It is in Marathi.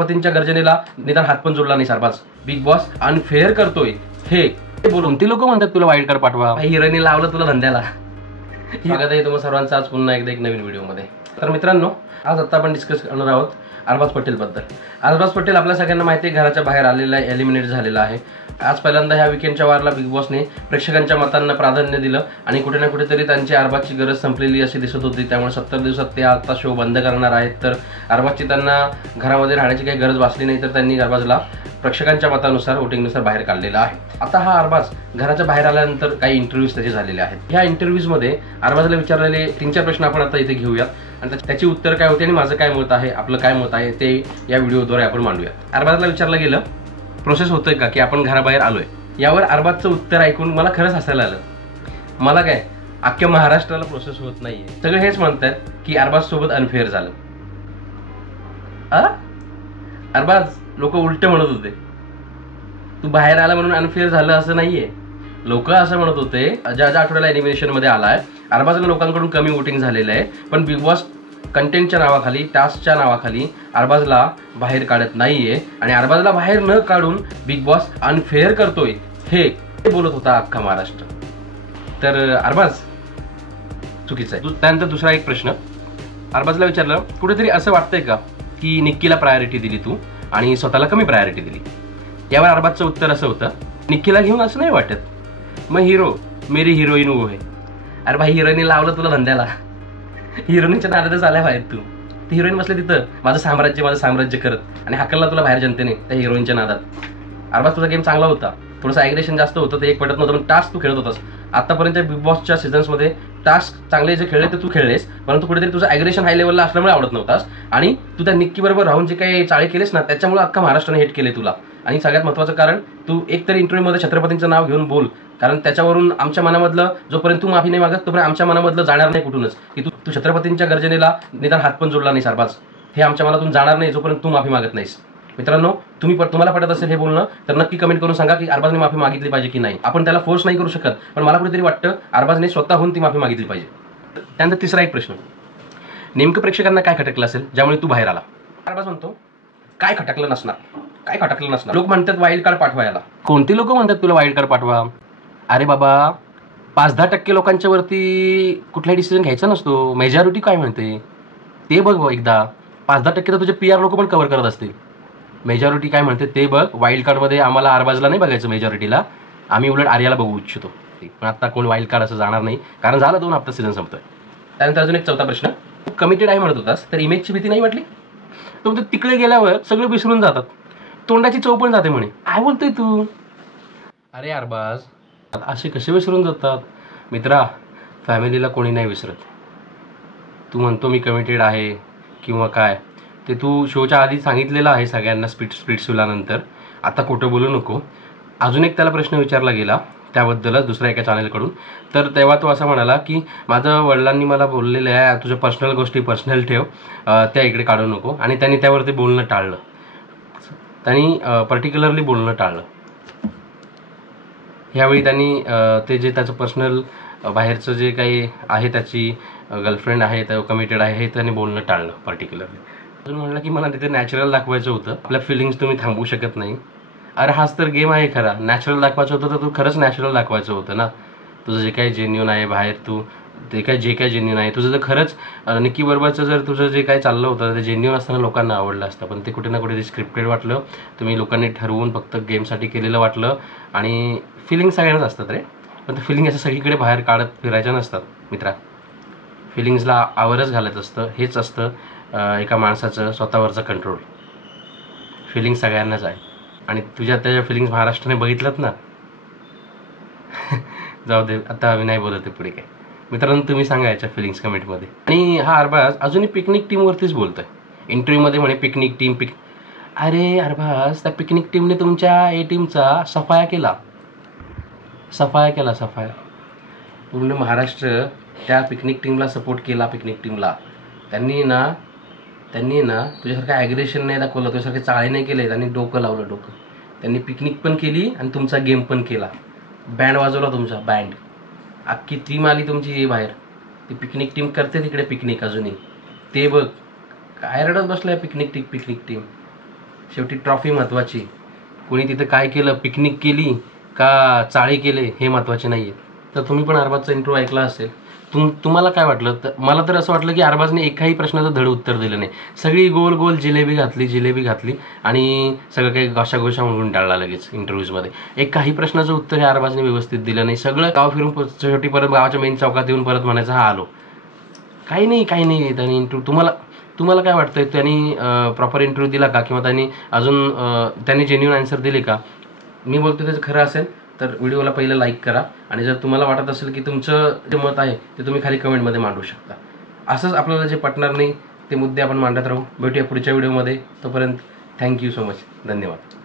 छत्रपतींच्या गर्जनेला निदान हात पण जोडला नाही सरबाज. बिग बॉस अनफेअर करतोय हे बोलून ती लोक म्हणतात तुला वाईल्ड कार्ड पाठवा. हिरोईनी लावलं तुला धंद्याला. स्वागत आहे तुम्हाला सर्वांचं आज पुन्हा एकदा एक नवीन व्हिडिओमध्ये. तर मित्रांनो, आज आता आपण डिस्कस करणार आहोत अरबाज पटेल बद्दल. अरबाज पटेल आपल्या सगळ्यांना माहिती आहे घराच्या बाहेर आलेला आहे, एलिमिनेट झालेला आहे. आज पहिल्यांदा ह्या वीकेंडच्या वारला बिग बॉसने प्रेक्षकांच्या मतांना प्राधान्य दिलं आणि कुठे ना कुठेतरी त्यांची अरबाजची गरज संपलेली अशी दिसत होती. त्यामुळे 70 दिवसात ते आता शो बंद करणार आहेत. तर अरबाजची त्यांना घरामध्ये राहण्याची काही गरज भासली नाही, तर त्यांनी अरबाजला प्रेक्षकांच्या मतानुसार वोटिंगनुसार बाहेर काढलेला आहे. आता हा अरबाज घराच्या बाहेर आल्यानंतर काही इंटरव्ह्यूज त्याचे झालेले आहेत. ह्या इंटरव्ह्यूजमध्ये अरबाजला विचारलेले 3-4 प्रश्न आपण आता इथे घेऊयात आणि त्याची उत्तर काय होते आणि माझं काय मत आहे, आपलं काय मत आहे ते या व्हिडिओद्वारे आपण मांडूया. अरबाजला विचारलं गेलं प्रोसेस होतोय का की आपण घराबाहेर आलोय. यावर अरबाजचं उत्तर ऐकून मला खरंच हसायला आलं. मला काय अख्ख्या महाराष्ट्राला प्रोसेस होत नाहीये. सगळे हेच म्हणतात की अरबाज सोबत अनफेअर झालं. अरबाज लोक उलट म्हणत होते, तू बाहेर आला म्हणून अनफेअर झालं असं नाहीये. लोक असं म्हणत होते ज्या आठवड्याला एनिमेशन मध्ये आलाय अरबाजला लोकांकडून कमी वोटिंग झालेलं आहे, पण बिग बॉस कंटेंटच्या नावाखाली, टास्कच्या नावाखाली अरबाजला बाहेर काढत नाहीये आणि अरबाजला बाहेर न काढून बिग बॉस अनफेअर करतोय हे बोलत होता अख्खा महाराष्ट्र. तर अरबाज चुकीचं आहे. त्यानंतर दुसरा एक प्रश्न अरबाजला विचारलं, कुठेतरी असं वाटतंय का की निक्कीला प्रायोरिटी दिली तू आणि स्वतःला कमी प्रायोरिटी दिली. यावर अरबाजचं उत्तर असं होतं, निक्कीला घेऊन असं नाही वाटत. मग हिरो मेरी हिरोईन वो है. अरे भाई, हिरोईनी लावलं तुला धंद्याला. हिरोईनच्या नादातच आल्या बाहेर तू. ती हिरोईन बसले तिथं माझं साम्राज्य करत आणि हाकलला तुला बाहेर जनतेने त्या हिरोईनच्या नादात. अरबाज तुझा गेम चांगला होता, थोडंसं ॲग्रेशन जास्त होतं, ते एक पटत नव्हतं, पण टास्क तू खेळत होतास. आतापर्यंत बिग बॉसच्या सीझन्समध्ये टास्क चांगले जे खेळले ते तू खेळलेस, परंतु कुठेतरी तुझं ॲग्रेशन हाय लेवलला असल्यामुळे आवडत नव्हतास आणि तू त्या निक्की बरोबर राहून जे काही चाळे केलेस ना त्याच्यामुळे अख्खा महाराष्ट्राने हेट केले तुला. आणि सगळ्यात महत्त्वाचं कारण, तू एकतरी इंटरव्ह्यूमध्ये छत्रपतींचं नाव घेऊन बोल, कारण त्याच्यावरून आमच्या मनामधलं जोपर्यंत तू माफी नाही मागत तोपर्यंत आमच्या मनामधलं जाणार नाही कुठूनच की तू छत्रपतींच्या गर्जनेला निदान हात पण जोडला नाही सरबाज. हे आमच्या मनातून जाणार नाही जोपर्यंत तू माफी मागत नाहीस. मित्रांनो, तुम्हाला पटत असेल हे बोलणं तर नक्की कमेंट करून सांगा की अरबाजने माफी मागितली पाहिजे की नाही. आपण त्याला फोर्स नाही करू शकत, पण मला कुठेतरी वाटतं अरबाजने स्वतःहून ती माफी मागितली पाहिजे. त्यानंतर तिसरा एक प्रश्न, नेमकं प्रेक्षकांना काय खटकलं असेल ज्यामुळे तू बाहेर आला. अरबाज म्हणतो काय खटकलं नसणार. लोक म्हणतात वाईल्ड कार्ड पाठवायला. कोणती लोक म्हणतात तुला वाईल्ड कार्ड पाठवा. अरे बाबा, 5-10% लोकांच्या वरती कुठलाही डिसिजन घ्यायचा नसतो. मेजॉरिटी काय म्हणते ते बघ एकदा. 5-10% तर तुझे PR लोक पण कव्हर करत असतील. मेजॉरिटी काय म्हणते ते बघ. वाईल्ड कार्डमध्ये आम्हाला अरबाजला नाही बघायचं, मेजॉरिटीला आम्ही उलट आर्याला बघू इच्छितो. पण आता कोण वाईल्ड कार्ड असं जाणार नाही, कारण झालं 2 हप्ता सीझन संपतोय. त्यानंतर अजून एक चौथा प्रश्न, कमिटेड आहे म्हणत होतास तर इमेजची भीती नाही वाटली. तो म्हणतो तिकडे गेल्यावर सगळं विसरून जातात, तोंडाची चव पण जाते म्हणे. काय बोलतोय तू. अरे अरबाज, असे कसे विसरून जातात. मित्रा, फॅमिलीला कोणी नाही विसरत. तू म्हणतो मी कमिटेड आहे किंवा काय, ते तू शोच्या आधी सांगितलेलं आहे सगळ्यांना स्प्लिट्सविलानंतर. आता खोटं बोलू नको. अजून एक त्याला प्रश्न विचारला गेला त्याबद्दलच दुसऱ्या एका चॅनलकडून. तर तेव्हा तो असं म्हणाला की माझं वडिलांनी मला बोललेलं आहे तुझ्या पर्सनल गोष्टी पर्सनल ठेव, त्या इकडे काढू नको. आणि त्यांनी त्यावरती बोलणं टाळलं. पर्टिक्युलरली बोलणं टाळलं. ह्यावेळी त्यांनी ते जे त्याचं पर्सनल बाहेरचं जे काही आहे, त्याची गर्लफ्रेंड आहे, त्या कमिटेड आहे, हे त्यांनी बोलणं टाळलं पर्टिक्युलरली. अजून म्हणलं की मला तिथे नॅचरल दाखवायचं होतं. आपल्या फिलिंग्स तुम्ही थांबवू शकत नाही. अरे हाच तर गेम आहे खरा. नॅचरल दाखवायचं होतं तर तू खरंच नॅचरल दाखवायचं होतं ना. तुझं जे काही जेन्युन आहे बाहेर, तू जे काही जेन्युन आहे तुझं, जर खरंच निक्की बरोबरचं जर तुझं जे काही चाललं होतं ते जेन्युन असताना लोकांना आवडलं असतं. पण ते कुठे ना कुठे स्क्रिप्टेड वाटलं. तुम्ही लोकांनी ठरवून फक्त गेमसाठी केलेलं वाटलं. आणि फिलिंग सगळ्यांनाच असतात रे, पण ते फिलिंग असं सगळीकडे बाहेर काढत फिरायच्या नसतात मित्रा. फिलिंग्सला आवरच घालायचं असतं. हेच असतं एका माणसाचं स्वतःवरचं कंट्रोल. फिलिंग सगळ्यांनाच आहे आणि त्याच्या फिलिंग्स महाराष्ट्राने बघितलंत ना. जाऊ दे, आता आम्ही नाही बोलत आहे पुढे काय. मित्रांनो, तुम्ही सांगा याच्या फिलिंग्स कमेंटमध्ये. आणि हा अरबाज अजूनही पिकनिक टीमवरतीच बोलतोय. इंटरव्ह्यूमध्ये म्हणे पिकनिक टीम. अरे अरबाज, त्या पिकनिक टीमने तुमच्या A टीमचा सफाया केला. पूर्ण महाराष्ट्र त्या पिकनिक टीमला सपोर्ट केला. पिकनिक टीमला त्यांनी ना तुझ्यासारखं ॲग्रेशन नाही दाखवलं, तुझ्यासारखे चाळे नाही केले. त्यांनी डोकं लावलं. त्यांनी पिकनिक पण केली आणि तुमचा गेम पण केला. बँड वाजवला तुमचा, बँड. अख्खी टीम आली तुमची बाहेर. ती पिकनिक टीम करते तिकडे पिकनिक अजूनही. ते बघ काय रडत बसलाय पिकनिक टीम. शेवटी ट्रॉफी महत्त्वाची. कोणी तिथं काय केलं, पिकनिक केली का चाळी केले हे महत्त्वाचे नाही आहे. तर तुम्ही पण अरबाजचा इंटरव्ह्यू ऐकला असेल. तुम्हाला काय वाटलं? तर मला तर असं वाटलं की अरबाजने एकाही प्रश्नाचं धड उत्तर दिलं नाही. सगळी गोल गोल जिलेबी घातली आणि सगळं काही घाशाघोशा म्हणून टाळला लगेच इंटरव्ह्यूजमध्ये. एक काही प्रश्नाचं उत्तर हे अरबाजने व्यवस्थित दिलं नाही. सगळं गाव फिरून शेवटी परत गावाच्या मेन चौकात येऊन परत म्हणायचं हा आलो. काही नाही त्यांनी इंटरव्ह्यू तुम्हाला काय वाटतंय, त्यांनी प्रॉपर इंटरव्ह्यू दिला का, किंवा त्यांनी जेन्युइन आन्सर दिले का? मी बोलतो त्याचं खरं असेल तर व्हिडिओला पहिलं लाईक करा, आणि जर तुम्हाला वाटत असेल की तुमचं जे मत आहे ते तुम्ही खाली कमेंटमध्ये मांडू शकता. असंच आपल्याला जे पटणार नाही ते मुद्दे आपण मांडत राहू. भेटूया पुढच्या व्हिडिओमध्ये. तोपर्यंत थँक्यू सो मच. धन्यवाद.